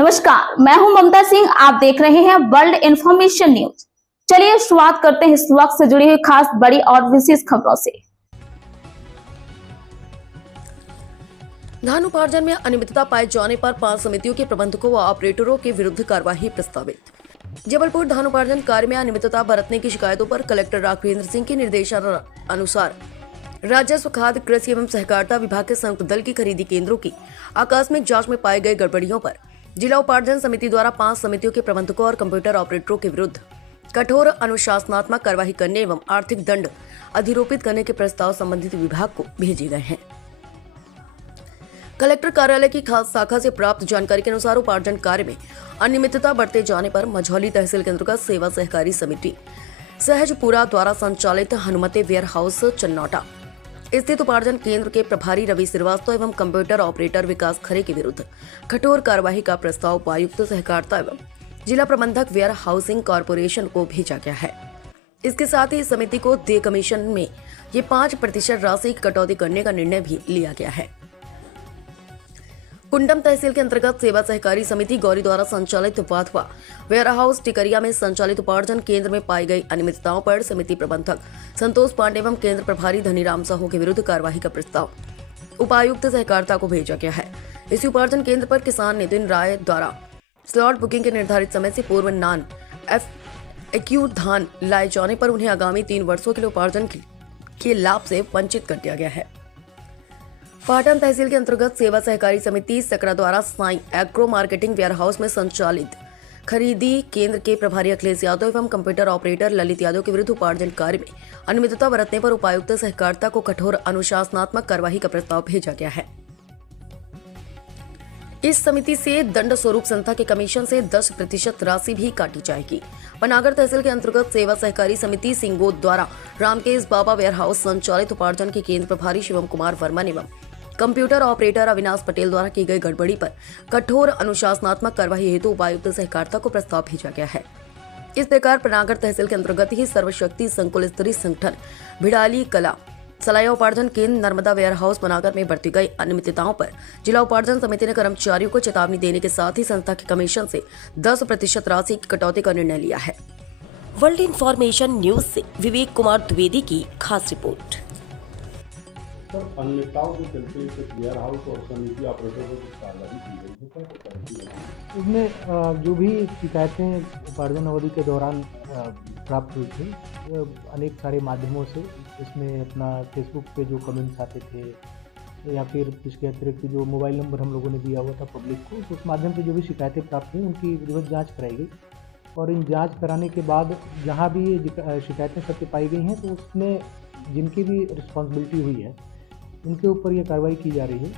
नमस्कार, मैं हूं ममता सिंह। आप देख रहे हैं वर्ल्ड इंफॉर्मेशन न्यूज। चलिए शुरुआत करते हैं इस वक्त से जुड़ी हुई खास बड़ी और विशेष खबरों से। धान उपार्जन में अनियमितता पाए जाने पर 5 समितियों के प्रबंधकों व ऑपरेटरों के विरुद्ध कार्यवाही प्रस्तावित। जबलपुर धान उपार्जन कार्य में अनियमितता बरतने की शिकायतों पर कलेक्टर राघवेंद्र सिंह के निर्देशानुसार राजस्व, खाद्य, कृषि एवं सहकारिता विभाग के संयुक्त दल की खरीदी केंद्रों की आकस्मिक जांच में पाए गए गड़बड़ियों पर जिला उपार्जन समिति द्वारा 5 समितियों के प्रबंधकों और कंप्यूटर ऑपरेटरों के विरुद्ध कठोर अनुशासनात्मक कार्रवाई करने एवं आर्थिक दंड अधिरोपित करने के प्रस्ताव संबंधित विभाग को भेजे गए हैं। कलेक्टर कार्यालय की खास शाखा से प्राप्त जानकारी के अनुसार उपार्जन कार्य में अनियमितता बरते जाने पर मझौली तहसील के अंतर्गत सेवा सहकारी समिति सहजपुरा द्वारा संचालित हनुमते वेयर हाउस चन्नौटा स्थित उपार्जन केंद्र के प्रभारी रवि श्रीवास्तव एवं कंप्यूटर ऑपरेटर विकास खरे के विरुद्ध कठोर कार्यवाही का प्रस्ताव उपायुक्त सहकारिता एवं जिला प्रबंधक वेयर हाउसिंग कॉरपोरेशन को भेजा गया है। इसके साथ ही समिति को दे कमीशन में ये 5% राशि की कटौती करने का निर्णय भी लिया गया है। कुंडम तहसील के अंतर्गत सेवा सहकारी समिति गौरी द्वारा संचालित वाधवा वेयर हाउस टिकरिया में संचालित उपार्जन केंद्र में पाई गई अनियमितताओं पर समिति प्रबंधक संतोष पांडे एवं केंद्र प्रभारी धनीराम साहू के विरुद्ध कार्यवाही का प्रस्ताव उपायुक्त सहकारिता को भेजा गया है। इस उपार्जन केंद्र पर किसान नितिन राय द्वारा स्लॉट बुकिंग के निर्धारित समय से पूर्व नॉन FAQ धान लाए जाने पर उन्हें आगामी 3 वर्षों के लिए उपार्जन के लाभ से वंचित कर दिया गया है। पाटन तहसील के अंतर्गत सेवा सहकारी समिति सकरा द्वारा Sai agro marketing warehouse में संचालित खरीदी केंद्र के प्रभारी अखिलेश यादव एवं कंप्यूटर ऑपरेटर ललित यादव के विरुद्ध उपार्जन कार्य में अनियमितता बरतने पर उपायुक्त सहकारिता को कठोर अनुशासनात्मक कार्यवाही का प्रस्ताव भेजा गया है। इस समिति से दंड स्वरूप संस्था के कमीशन से 10% राशि भी काटी जाएगी। पनागर तहसील के अंतर्गत सेवा सहकारी समिति सिंगोद द्वारा रामकेश बाबा वेयर हाउस संचालित उपार्जन के केंद्र प्रभारी शिवम कुमार वर्मा एवं कंप्यूटर ऑपरेटर अविनाश पटेल द्वारा की गई गड़बड़ी पर कठोर अनुशासनात्मक कार्यवाही हेतु उपायुक्त सहकारिता को प्रस्ताव भेजा गया है। इस प्रकार पनागर तहसील के अंतर्गत ही सर्वशक्ति संकुल स्तरीय संगठन भिड़ाली कला सलाया उपार्जन केंद्र नर्मदा वेयर हाउस पनागर में बरती गई अनियमितताओं पर जिला उपार्जन समिति ने कर्मचारियों को चेतावनी देने के साथ ही संस्था के कमीशन से 10% राशि की कटौती का निर्णय लिया है। वर्ल्ड इंफॉर्मेशन न्यूज से विवेक कुमार द्विवेदी की खास रिपोर्ट। सर, अनियमितताओं के चलते कुछ वेयर हाउस और समिति ऑपरेटर को कुछ कार्रवाई की गई है। इसमें जो भी शिकायतें उपार्जन अवधि के दौरान प्राप्त हुई थी अनेक सारे माध्यमों से, इसमें अपना फेसबुक पे जो कमेंट्स आते थे या फिर इसके अतिरिक्त जो मोबाइल नंबर हम लोगों ने दिया हुआ था पब्लिक को, तो उस माध्यम से जो भी शिकायतें प्राप्त हुई उनकी विधिवत जाँच कराई गई और इन जाँच कराने के बाद जहाँ भी ये शिकायतें सत्य पाई गई हैं तो उसमें जिनकी भी रिस्पॉन्सिबिलिटी हुई है उनके ऊपर ये कार्रवाई की जा रही है।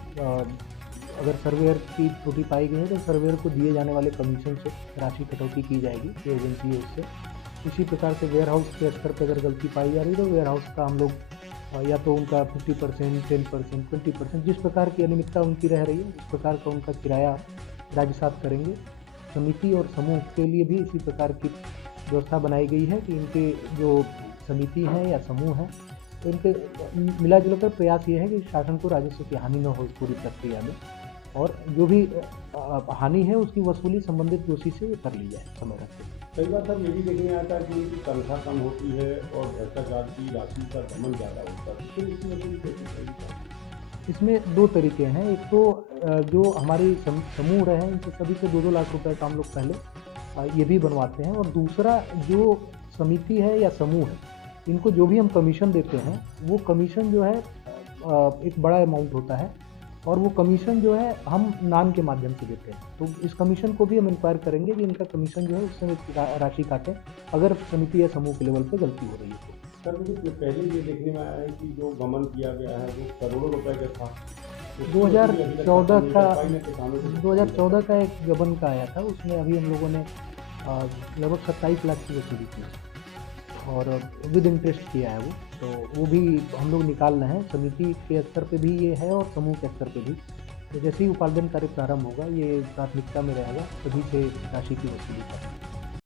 अगर सर्वेयर की त्रुटि पाई गई है तो सर्वेयर को दिए जाने वाले कमीशन से राशि कटौती की जाएगी, जो एजेंसी है उससे। इसी प्रकार से वेयर हाउस के स्तर पर अगर गलती पाई जा रही है तो वेयर हाउस का हम लोग या तो उनका 50%, 10%, 20% जिस प्रकार की अनियमितता उनकी रह रही है उस प्रकार का उनका किराया राजसात करेंगे। समिति और समूह के लिए भी इसी प्रकार की व्यवस्था बनाई गई है कि इनके जो समिति है या समूह है तो इनके मिला जुलाकर प्रयास ये है कि शासन को राजस्व की हानि न हो इस पूरी प्रक्रिया में, और जो भी हानि है उसकी वसूली संबंधित दोषी से कर ली जाए समय रखते। कई बार सर ये भी देखने में आता है कि उनकी तनख्वाह कम होती है और भ्रष्टाचार की राशि का दमन ज़्यादा होता है, तो इसमें 2 तरीके हैं। एक तो जो हमारी समूह रहे हैं इनसे सभी से 2-2 लाख रुपए का हम लोग पहले ये भी बनवाते हैं, और दूसरा जो समिति है या समूह है इनको जो भी हम कमीशन देते हैं वो कमीशन जो है एक बड़ा अमाउंट होता है और वो कमीशन जो है हम नाम के माध्यम से देते हैं। तो इस कमीशन को भी हम इंक्वायर करेंगे कि इनका कमीशन जो है उससे राशि काटें अगर समिति या समूह के लेवल पे गलती हो रही है तो। सर, मुझे पहले ये देखने में आया है कि जो गमन किया गया है वो करोड़ों रुपए का था। 2014 का एक गबन का आया था, उसमें अभी हम लोगों ने लगभग 27 लाख की वसूली की और विद इंटरेस्ट किया है वो, तो वो भी हम लोग निकाल रहे हैं। समिति के स्तर पे भी ये है और समूह के स्तर पे भी। तो जैसे ही उपार्जन कार्य प्रारंभ होगा ये प्राथमिकता में रहेगा, सभी से राशि की वसूली करें।